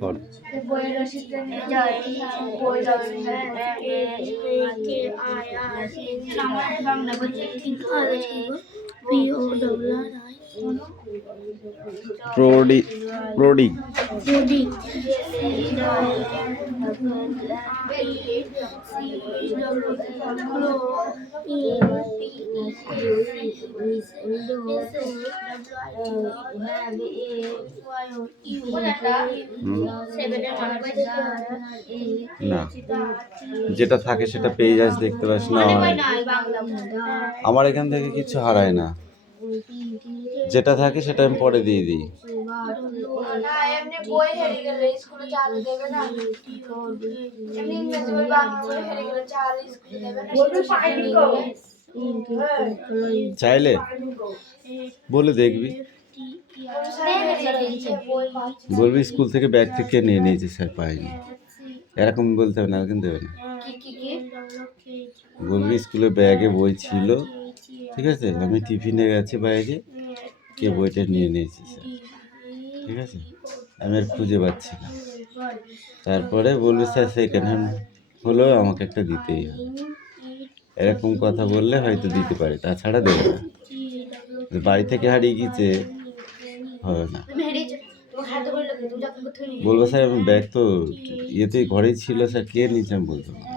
পড়। প্রোডিক প্রোডিক না, যেটা থাকে সেটা পেয়ে যাস, দেখতে পাস না। আমার এখান থেকে কিছু হারায় না, যেটা থাকে সেটা আমি পরে দিয়ে দিই। চাইলে বলে দেখবি, বলবি স্কুল থেকে ব্যাগ থেকে নিয়ে নিয়েছি স্যার, পাইনি। এরকম বলতে হবে না, কিন্তু দেবে না। বলবি স্কুলে ব্যাগে বই ছিল, ঠিক আছে, আমি টিফিনে গেছি বাইরে, কে বইটা নিয়ে নিয়েছি স্যার, ঠিক আছে, আমি আর খুঁজে পাচ্ছি না। তারপরে বলবি স্যার সেকেন্ড হ্যান্ড হলেও আমাকে একটা দিতেই হবে। এরকম কথা বললে হয়তো দিতে পারে, তাছাড়া দেবে না। বাড়ি থেকে হারিয়ে গিয়েছে হবে না। বলবো স্যার আমি ব্যাগ তো ইয়েতেই ঘরেই ছিল স্যার, কে নিয়েছে আমি বলতে পারবো।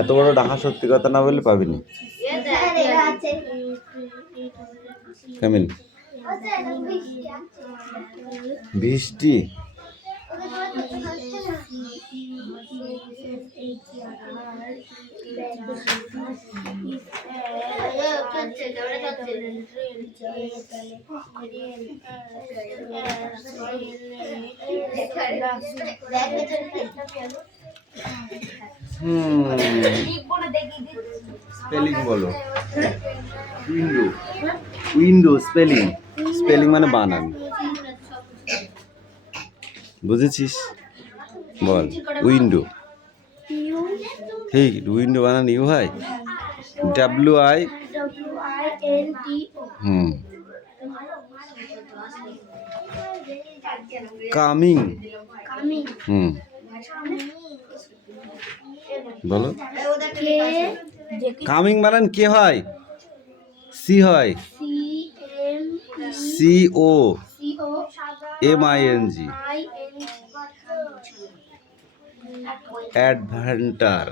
এত বড় ডাকা সত্যি কথা না বললে পাবিনি। কেমন বৃষ্টি? স্পেলিং বলো। উইন্ডো, উইন্ডো স্পেলিং, স্পেলিং মানে বানান, বুঝেছিস? বল উইন্ডো। ঠিক, উইন্ডো বানান ইউ হয়, WI। কামিং। বলো কামিং বানান কে হয়? সি হয়, COMING। Adventure,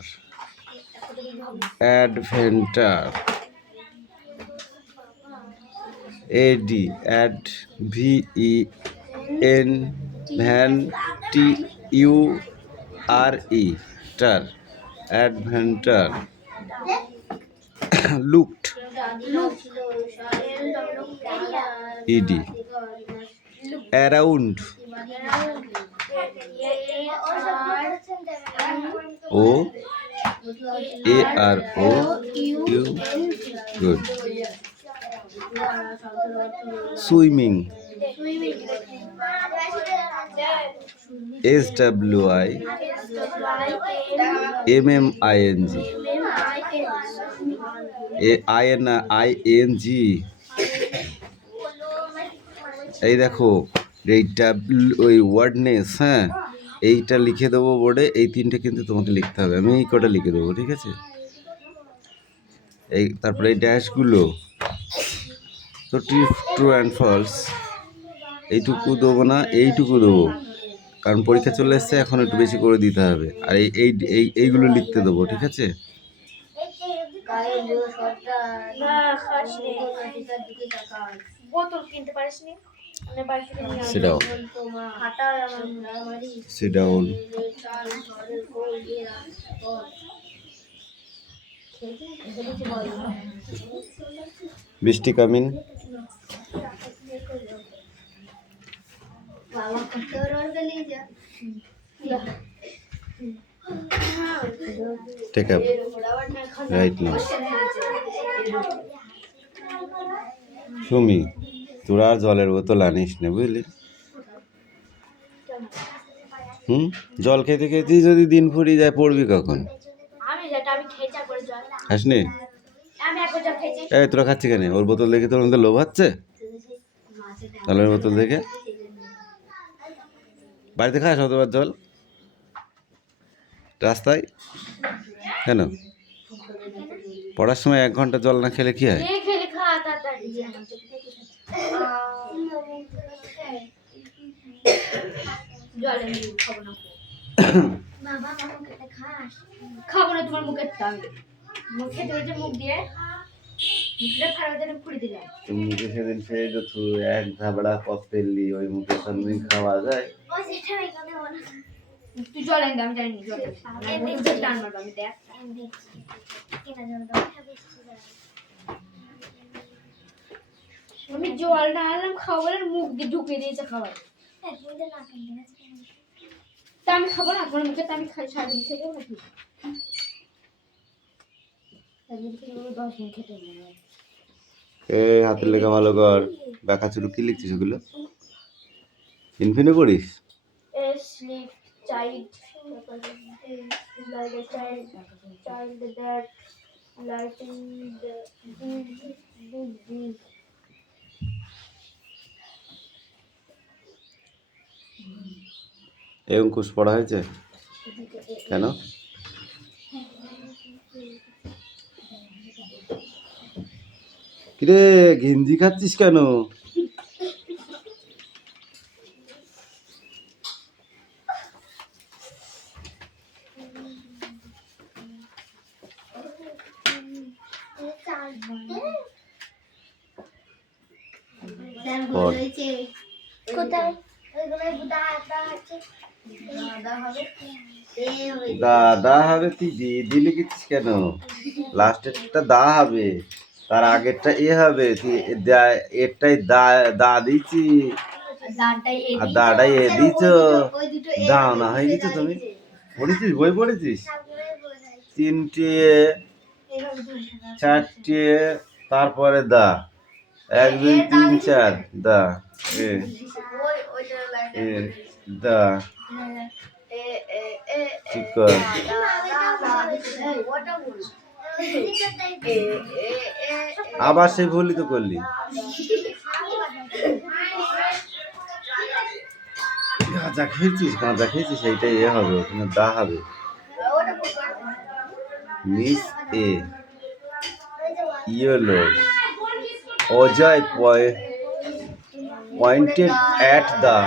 adventure. AD, ad, VEN, ven, TURE, ture, adventure. Looked, ED। Around, OAROU, good. Swimming, SWIMMING, ING। এই দেখো এইটা ওই ওয়ার্ডনেস, হ্যাঁ এইটা লিখে দেবো বোর্ডে, এই তিনটে কিন্তু তোমাকে লিখতে হবে, আমি এই কটা লিখে দেবো, ঠিক আছে। এই তারপরে এই ড্যাশগুলো তো ট্রু অ্যান্ড ফলস, এইটুকু দেবো না, এইটুকু দেবো, কারণ পরীক্ষা চলে এসছে, এখন একটু বেশি করে দিতে হবে। আর এইগুলো লিখতে দেবো, ঠিক আছে। Sit down. বৃষ্টি coming. Take up right now. সুমি, তোরা আর জলের বোতল আনিস না, বুঝলি? জল খেতে খেতেই যদি দিন ফুরিয়ে যায়, পড়বি কখন? খাসনি? এই তোরা খাচ্ছি কেন? ওর বোতল দেখে তোর মধ্যে লোভ হচ্ছে? জলের বোতল দেখে বাড়িতে খাস অতবার জল, রাস্তায় কেন? পড়ার সময় 1 ঘন্টা জল না খেলে কি হয়? খাবো না তোমার মুখের টান, মুখে ধরে মুখ দিয়ে মুখটা খারাপ যেন পুড়ে দিলাম। তুমি মুখে সেদিন খেয়ে তো তুই 1 ধাবড়া কপ পেলি, ওই মুখে কোনদিন খাওয়া যায়? তুই জল এনে আমি জানি জল মুখের টান মারবো আমি দেখ। আমি জল না আনলাম খাবার মুখ দিয়ে ঢুকিয়ে দিয়েছে খাবার, তা আমি খাবো না তোমার মুখে, তা আমি খাই সারাদিন থেকে নাকি 10 দিন খেতে হবে। হাতের লেখা ভালো কর। ব্যাকা চুরু কি লিখছিস ওগুলো? ইনফিনে পড়িস? Sleep child like a child that lighting the এই অঙ্কুশ পড়া হয়েছে কেন? কিরে ঘিঞ্জি খাচ্ছিস কেন? দাদা হবে, তুই দিয়ে লিখেছিস কেন? লাস্টেরটা দা হবে, তার আগেরটা এ হবে, তুই এরটাই দা দিয়েছি আর দাটাই এ দিয়েছ। দাও না হয়ে গেছে। তুমি পড়েছিস, বই পড়েছিস? 3টে 4টে তারপরে দা 1 2 3 4 দা দা ঠিক কর। আবার সেই ভুলই তো করলি। গাঁজা খেয়েছিস এইটাই এ হবে, ওখানে দা হবে। Misha yellow Ajay pointed at the,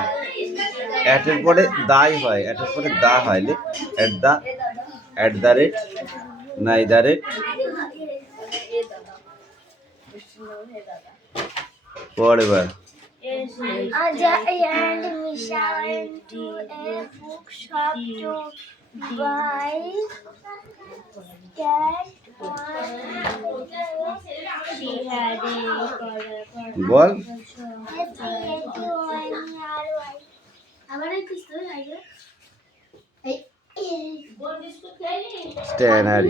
অ্যাটের পরে দাই হয়, অ্যাটের পরে দা হয়। লে at the rate neither rate পরে বার। Ajay and Misha went to a bookshop to buy that one. She had a ball standard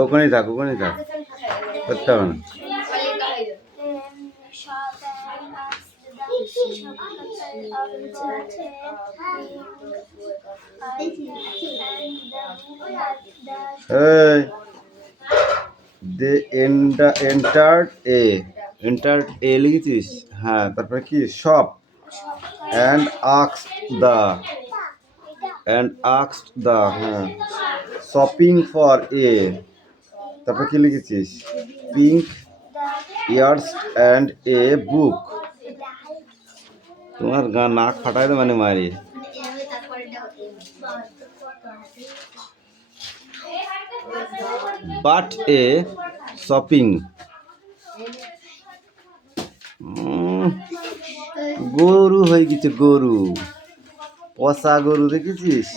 ওখানেই থাক করতে হবে না। এন্টার্ড এ লিখেছিস? হ্যাঁ, তারপরে কি শপ and asked the হ্যাঁ শপিং ফর এ, তারপর কি লিখেছিস? পিঙ্ক ইয়ার্স অ্যান্ড এ বুক। তোমার নাক ফাটাই মানে মারি। বাট এ শপিং গরু হয়ে গেছে, গরু পচা গরু দেখেছিস?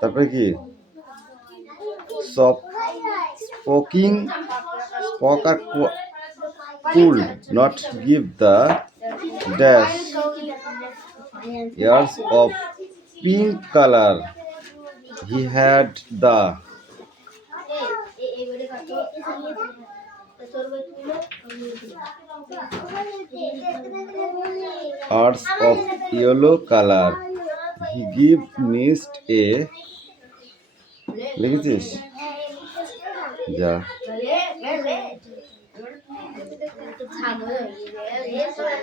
তারপরে কি স্পোকিং স্পক আর cool not give the dash years of pink colour he had the Arts of yellow color. He give mist a লিখেছিস? যা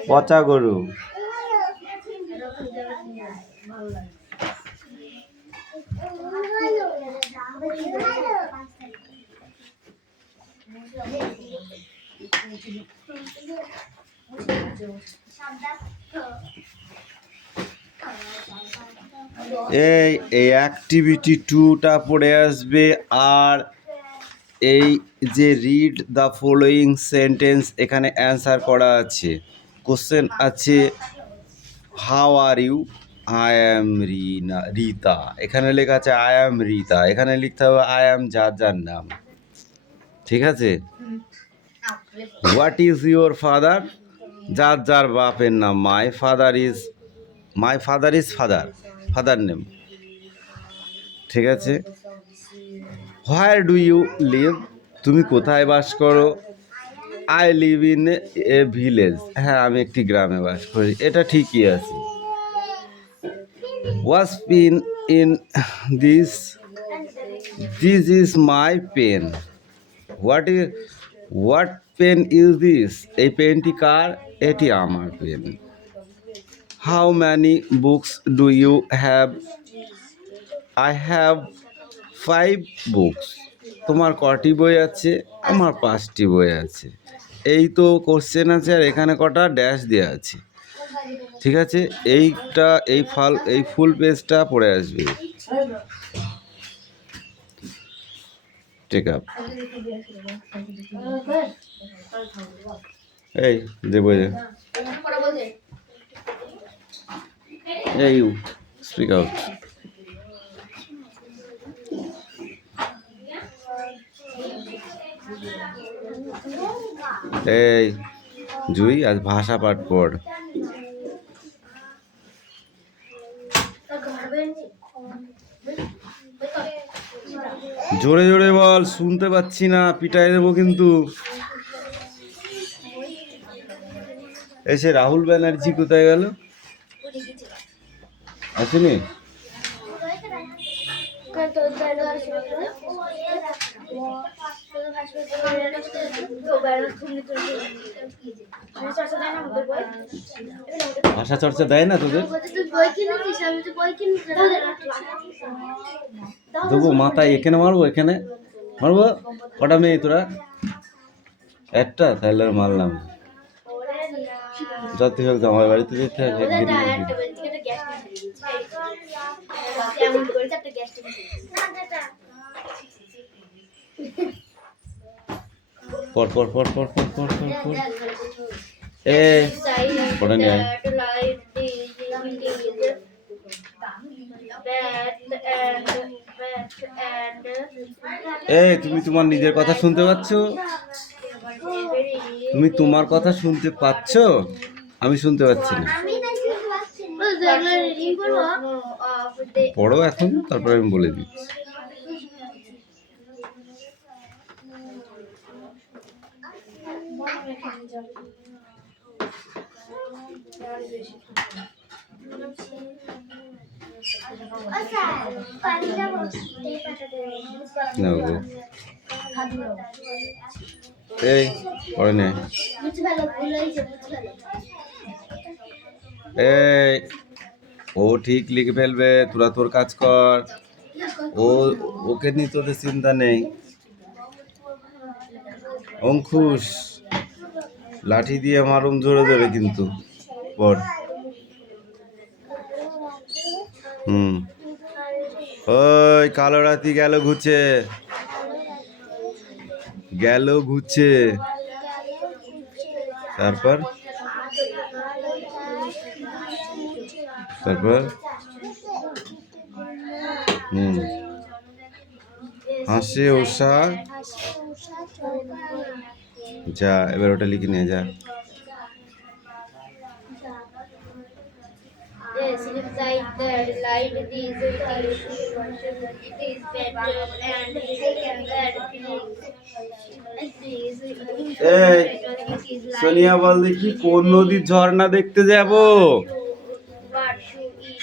পচা গরু। এই অ্যাক্টিভিটি 2টা পড়ে আসবে। আর এই যে রিড দ্য ফলোয়িং সেন্টেন্স, এখানে অ্যান্সার করা আছে। কোশ্চেন আছে how are you, I am Rita. এখানে লেখা আছে আই অ্যাম রিতা, এখানে লিখতে হবে আই অ্যাম যার যার নাম। ঠিক আছে। হোয়াট ইজ ইউর ফাদার, যার যার বাপের নাম। My father is father name. ঠিক আছে। হোয়ার ডু ইউ লিভ, তুমি কোথায় বাস করো। I live in a village, হ্যাঁ আমি একটি গ্রামে বাস করি, এটা ঠিকই আছে। Was pen in this is my pen. What pen is this, এই পেনটি কার, এটি আমার পেন। How many books do you have, I have 5 books. তোমার কটি বই আছে, আমার 5টি বই আছে। এই তো কোশ্চেন আছে, আর এখানে কটা ড্যাশ দেওয়া আছে। ঠিক আছে। এই ফুল পেজটা পড়ে আসবে। ঠিক আছে। এই যে বই এই ইউ স্পিক আউট। এই জুই, আজ ভাষা পাঠ পড়। জোরে জোরে বল, শুনতে পাচ্ছি না, পিটাই দেবো কিন্তু। এসে রাহুল ব্যানার্জি কোথায় গেল, আসেনি? ভাষা চর্চা দেয় না তোদের? দেবো মাথায়, এখানে মারবো, এখানে মারবো। কটা মেয়ে তোরা? একটা, তাহলে আর মারলাম। যতই হোক আমার বাড়িতে যেতে হবে একদিন। পর পর পর পর পর পর পর পর এ পড়ে নে। এই তুমি তোমার নিজের কথা শুনতে পাচ্ছ? তুমি তোমার কথা শুনতে পাচ্ছ? আমি শুনতে পাচ্ছি না। পড়ো এখন, তারপরে আমি বলে দিচ্ছি। এই পড়ে নে। এই ও ঠিক লিখে ফেলবে, তোরা তোর কাজ কর। ওকে নিয়ে তোদের চিন্তা নেই। অঙ্কুশ, লাঠি দিয়ে মারুম জোরে জোরে কিন্তু। পড়। ওই কালো রাতি গেল ঘুচে, তারপর হাসে উষা, যা এবার ওটা লিখে নিয়ে যা। Yes, inside that light these things, it is better and second that feelings. These এই it is like সোনিয়া বল দেখি কোন নদীর ঝর্ণা দেখতে যাব? what should it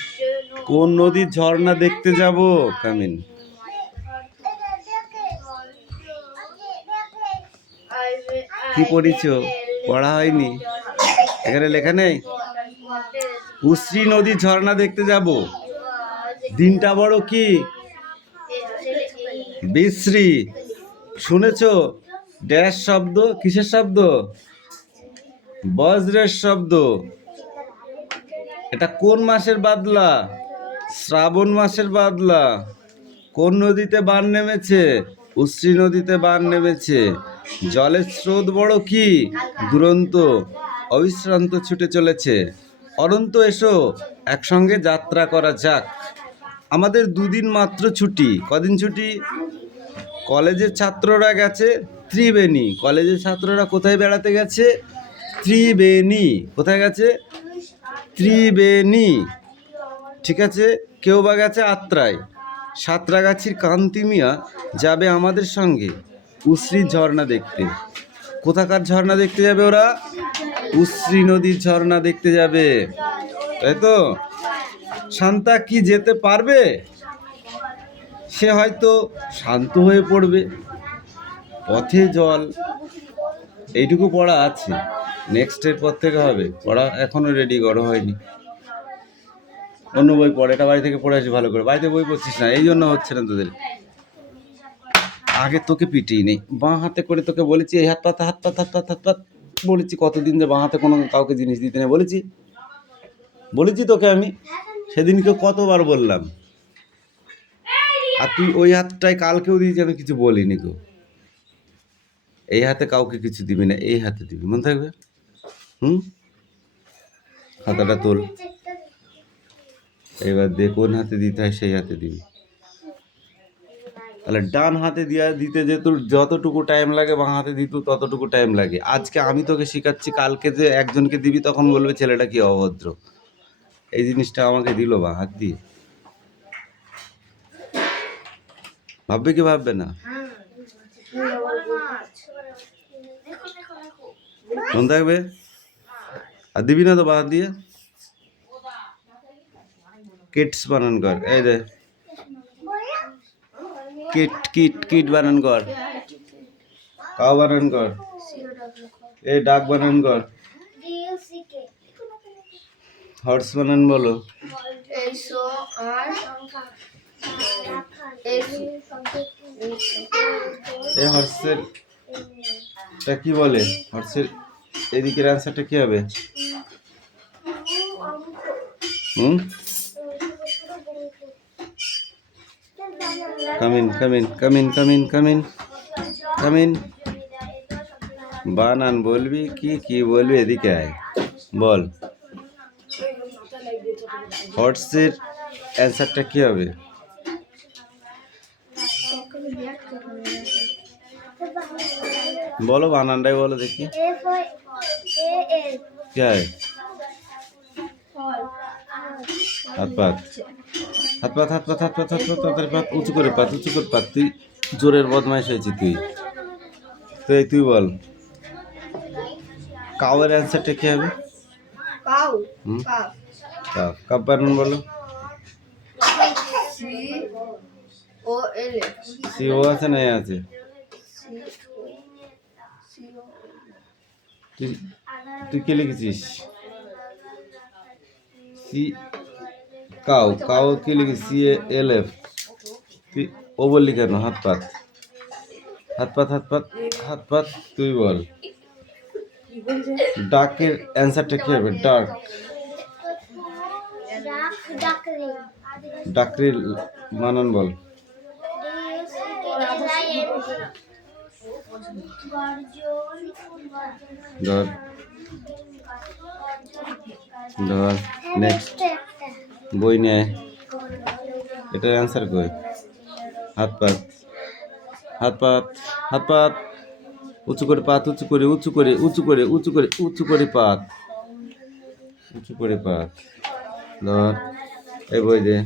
know? কোন নদীর ঝর্ণা দেখতে যাব? কামিন। কি পড়িছো? পড়া হয়নি? এখানে লেখা নেই? উশ্রী নদীর ঝর্ণা দেখতে যাব। দিনটা বড় কি? বিশ্রী। শুনেছো? ড্যাশ শব্দ কিসের শব্দ? বজ্রের শব্দ। এটা কোন মাসের বাদলা? শ্রাবণ মাসের বাদলা। কোন নদীতে বান নেমেছে? উশ্রী নদীতে বান নেমেছে। জলের স্রোত বড় কি? দুরন্ত, অবিশ্রান্ত ছুটে চলেছে। অনন্ত এসো, একসঙ্গে যাত্রা করা যাক। আমাদের দুদিন মাত্র ছুটি। কদিন ছুটি? কলেজের ছাত্ররা গেছে ত্রিবেণী। কলেজের ছাত্ররা কোথায় বেড়াতে গেছে? ত্রিবেণী। কোথায় গেছে? ত্রিবেণী। ঠিক আছে। কেউ বা গেছে আত্রাই। সাঁতরাগাছির কান্তি মিয়া যাবে আমাদের সঙ্গে উশ্রীর ঝর্ণা দেখতে। কোথাকার ঝর্ণা দেখতে যাবে ওরা? উশ্রী নদীর ঝর্ণা দেখতে যাবে, তাই তো? শান্তা কি যেতে পারবে? সে হয়তো শান্ত হয়ে পড়বে। পথে জল, এইটুকু পড়া আছে। নেক্সটের পর থেকে হবে। পড়া এখনো রেডি করো হয়নি। অন্য বই পড়ে, এটা বাড়ি থেকে পড়ে আসি ভালো করে। বাড়িতে বই পড়ছিস না, এই জন্য হচ্ছে না তোদের। আগে তোকে পিটিয়ে নেই, বাঁ হাতে করে তোকে বলেছি এই হাত পাত হাত পাত হাত পাত হাত পাত বলেছি কতদিন যে বাঁ হাতে কোনো কাউকে জিনিস দিতে নেই বলেছি তোকে আমি সেদিনকে কতবার বললাম। আর তুই ওই হাতটাই কালকেও দিয়েছি, আমি কিছু বলিনি তো। এই হাতে কাউকে কিছু দিবি না, এই হাতে দিবি, মনে থাকবে? খাতাটা তোল। এবার দে কোন হাতে দিতে হয় সেই হাতে দিবি। তাহলে ডান হাতে দিতে যে তোর যতটুকু টাইম লাগে বাঁ হাতে দিত ততটুকু টাইম লাগে। আজকে আমি তোকে শেখাচ্ছি, কালকে যে একজনকে দিবি তখন বলবে ছেলেটা কি অভদ্র। এই জিনিসটা আমাকে দিল বাঁ হাত দিয়ে। ভাববে কি ভাববে না? মনে থাকবে? আর দিবি না তো বাঁ হাত দিয়ে। কিটস বানান কর। এই রে কিট কিট কিট বানান কর। কাউ বানান কর। এই ডাক বানান কর। হর্স বানান বলো। এই হর্সের কি বলে? হর্সের এদিকের অ্যান্সারটা কি হবে? Come in come in come in come in come in come in. বানান বলবি কি বলবি? এদিকে আয়, বল। হর্সের অ্যান্সারটা কি হবে? বলো, বানানটাই বলো দেখি। কি হয়? হাত পাত হাত পাত হাত পাত হাত পাত হাত পাত হাতের পাত, উঁচু করে পাত উঁচু করে পাত। তুই জোরের বদমাইশ হয়েছি তুই বল। কাউয়ের অ্যান্সারটা কি হবে? কাপ বানান বলো। সি ও আছে না? আছে। তুই কে লিখেছিস? সি কাউ কি লিখেছিস? CALF। তুই ও বললি কেন? হাত পাত হাত পাত হাত পাত হাত পাত। তুই বল। ডাকের অ্যান্সারটা কি হবে? ডাকরির বানান বল। ধর নেক্সট বই নে। এটার অ্যান্সার কই? হাত পাত হাত পাত হাত পাত, উঁচু করে পাত উঁচু করে উঁচু করে উঁচু করে উঁচু করে উঁচু করে পাত উঁচু করে পাত। ধর এই বই দে।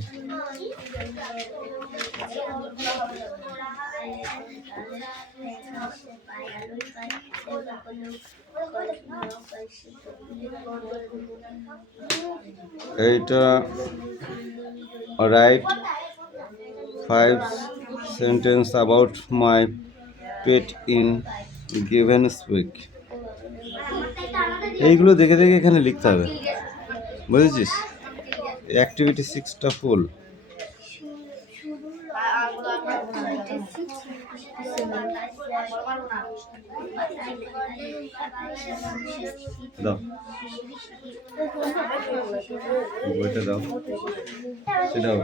এইটা right 5 sentence about my pet in given speak. এইগুলো দেখে দেখে এখানে লিখতে হবে, বুঝেছিস? অ্যাক্টিভিটি 6টা ফুল। দাও বইটা দাও, সেটাও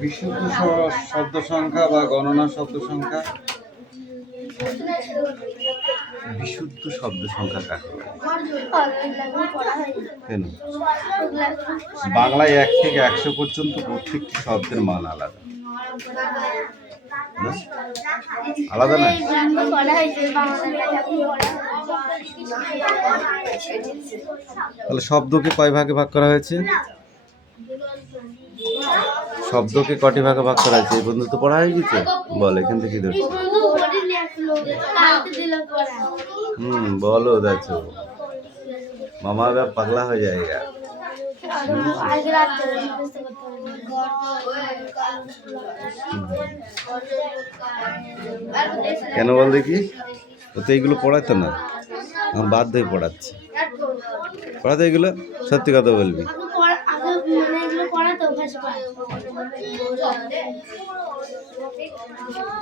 বিশুদ্ধ শব্দ সংখ্যা বা গণনা শব্দ সংখ্যা। বিশুদ্ধ শব্দ সংখ্যা কাকে বলে? কেন? বাংলায় 1 থেকে 100 পর্যন্ত প্রত্যেকটি শব্দের মান আলাদা। আলাদা না? তাহলে শব্দকে কয় ভাগে ভাগ করা হয়েছে? শব্দকে কটি ভাগে ভাগ করা হয়েছে? এই পর্যন্ত তো পড়া হয়ে গেছে। বল এখান থেকে ধর। বলো দেখো মামা আবার পাগলা হয়ে যায়গা। কেন বল দেখি? ও তো এইগুলো পড়াতো না, এখন বাধ্য হয়ে পড়াচ্ছে। পড়াতো এগুলো? সত্যি কথা বলবি?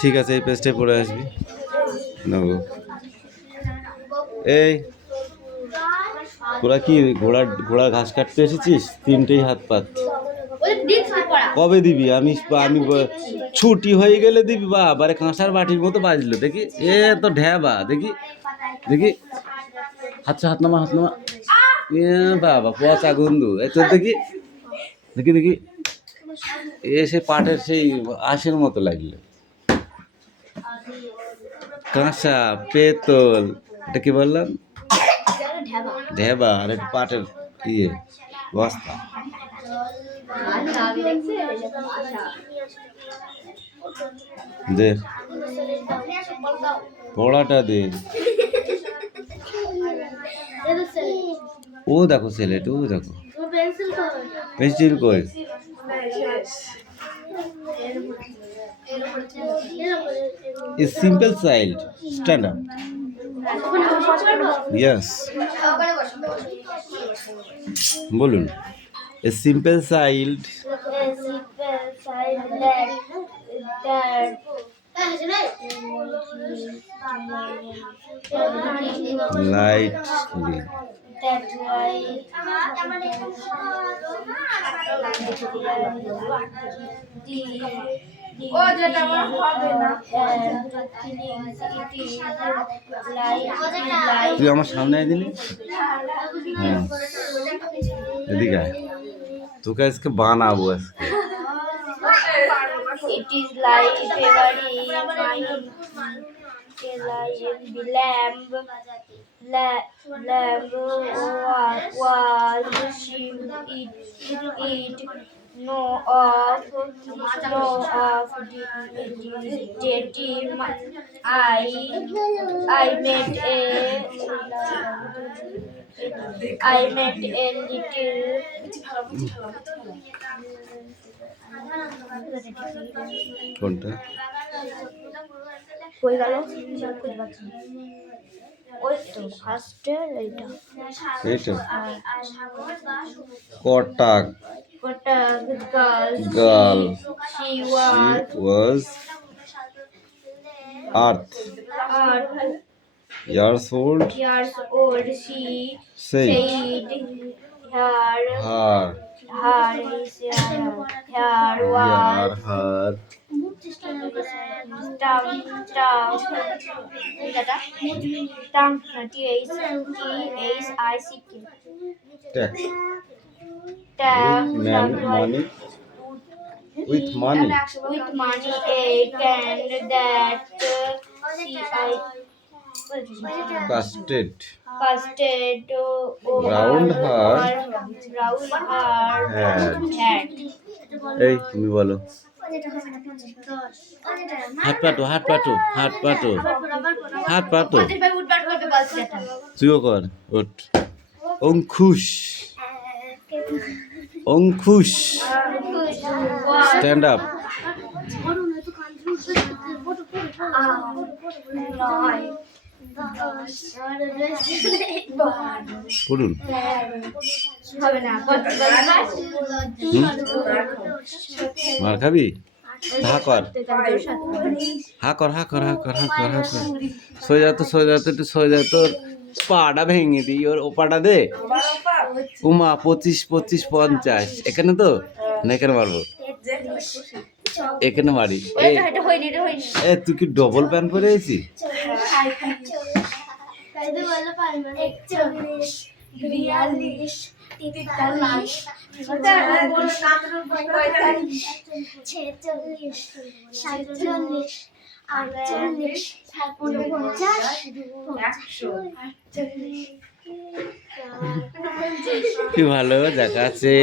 ঠিক আছে, এই পেজটাই পড়ে আসবি। নেবো। এই তোরা কি ঘোড়ার ঘাস কাটতে এসেছিস? 3টেই হাত পাচ্ছি। কবে দিবি? আমি ছুটি হয়ে গেলে দিবি। বা বারে কাঁসার বাটির মতো বাজলো দেখি। এ তো ঢ্যাবা দেখি দেখি। হাত নামা, হাত নামা। এ বাবা পচা গন্ধু। তোর দেখি দেখি দেখি। এ সে পাটের সেই আঁশের মতো লাগলো। কাঁসা, পেতল, এটা কি বললাম? ঢেবা। আর একটা পাটের বস্তা। দে পড়াটা দে। ও দেখো ছেলেটা, ও দেখো পেন্সিল কই? A simple child stand up. Yes. বলুন। A simple child lightly তুই আমার সামনে দিলি। হ্যাঁ এদিকে আয়, তোকে আজকে বানাবো আজকে। It is like a very fine lamb was sheep eat no of dirty. I met a little কোনটা? কই গেল? ওই তো ফার্স্টে এইটা। এইটা Kotak girl. She was earth years old. She Said her her tongue. THICK. tax. money, with money. With money, a and that Casted casted round her head. এই তুমি বলো হাত পাতো হাত পাতো হাত পাতো হাত পাতো আমাদের ভাই উঠবার করবে বলছি এটা তুইও কর ওঠ অঙ্কুশ অঙ্কুশ স্ট্যান্ড আপ পড়ুন হবে না মার খাবি হা কর হা কর হা কর হা কর হা কর হা কর সোজা তো একটু সোজা তোর পাটা ভেঙে দিই ওর ওপাটা দে উমা 25 50 এখানে তো না এখানে মারবো এখানে মারি এটা হয়নি এটা হয়নি এ তুই কি ডবল প্যান্ট পরে আছিস 46 কি ভালো দেখাচ্ছে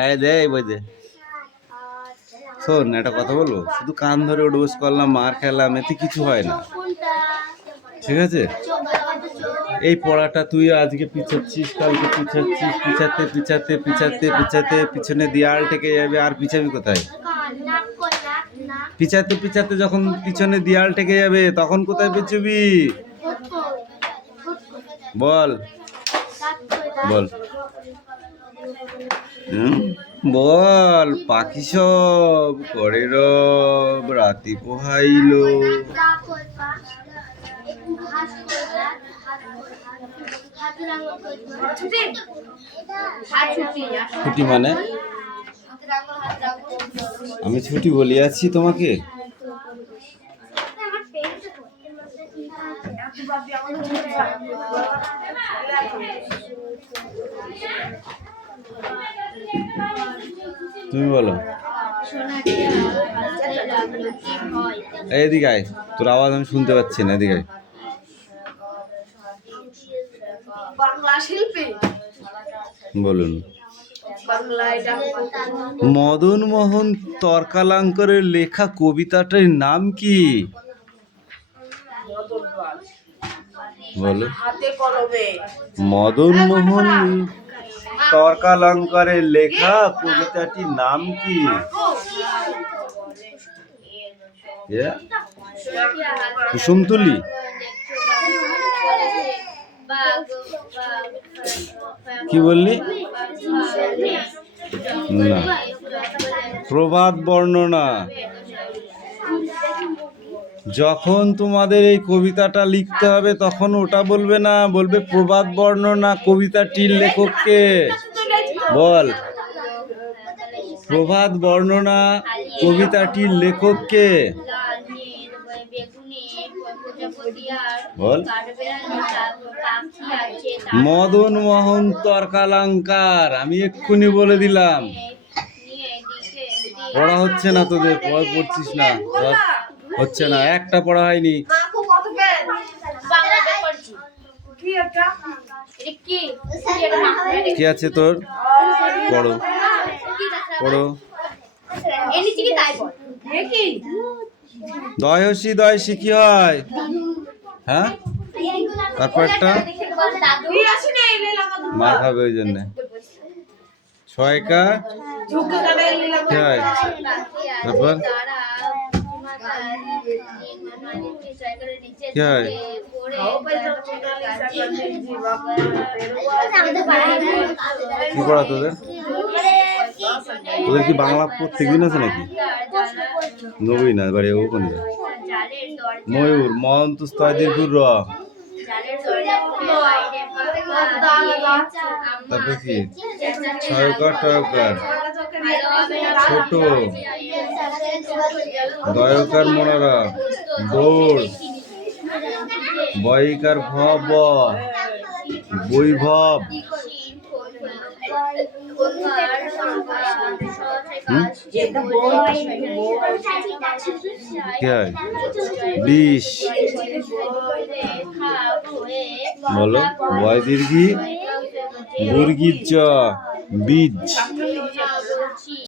এই দে এই বই দে শোন একটা কথা বলবো শুধু কান ধরে উঠবোস করলাম মার খেলাম এতে কিছু হয় না ঠিক আছে এই পড়াটা তুই আজকে পিছাচ্ছিস কালকে পিছাচ্ছিস পিছাতে পিছাতে পিছাতে পিছাতে পিছনে দেয়াল ঠেকে যাবে আর পিছাবি কোথায় পিছাতে পিছাতে যখন পিছনে দেয়াল ঠেকে যাবে তখন কোথায় পিছবি বল বল বল পাখি সব করে রব রাতি পোহাইলো ছুটি মানে আমি ছুটি বলিয়াছি তোমাকে তুমি বলো এদিকে আয় তোর আওয়াজ আমি শুনতে পাচ্ছি না এদিকে আয় বাংলা শিল্পী বলুন মদন মোহন তর্কালঙ্কারের লেখা কবিতাটার নাম কি বলো মদন মোহন তর্কালঙ্কারের লেখা কবিতাটির নাম কি কুসুমতুলি কি বললি না প্রবাদ বর্ণনা যখন তোমাদের এই কবিতাটা লিখতে হবে তখন ওটা বলবে না বলবে প্রবাদ বর্ণনা কবিতাটির লেখককে বল প্রবাদ বর্ণনা কবিতাটির লেখককে বল মদন মোহন তর্কালঙ্কার আমি এক্ষুনি বলে দিলাম পড়া হচ্ছে না তোদের পড়া পড়ছিস না হচ্ছে না একটা পড়া হয়নি কি আছে তোর পড়ো পড়ো দয়সী দয়সী কি হয় হ্যাঁ তারপর একটা মার খাবে ওই জন্য ছয়কা কি হয় তারপর কি হয় কি পড়া তোদের তোদের কি বাংলা প্রত্যেকদিন আছে নাকি নবী না বাড়ি ওখানে ময়ূর মন্তুস্তয় দীর্ঘুর র তারপরে কি ছয়কার টয়কার ছোট দয়কার মনারা দৌড় বয়িকার ভব বৈভব কি হয়? বিষ। বলো, বয় দীর্ঘি বর্গীর চ, বীজ।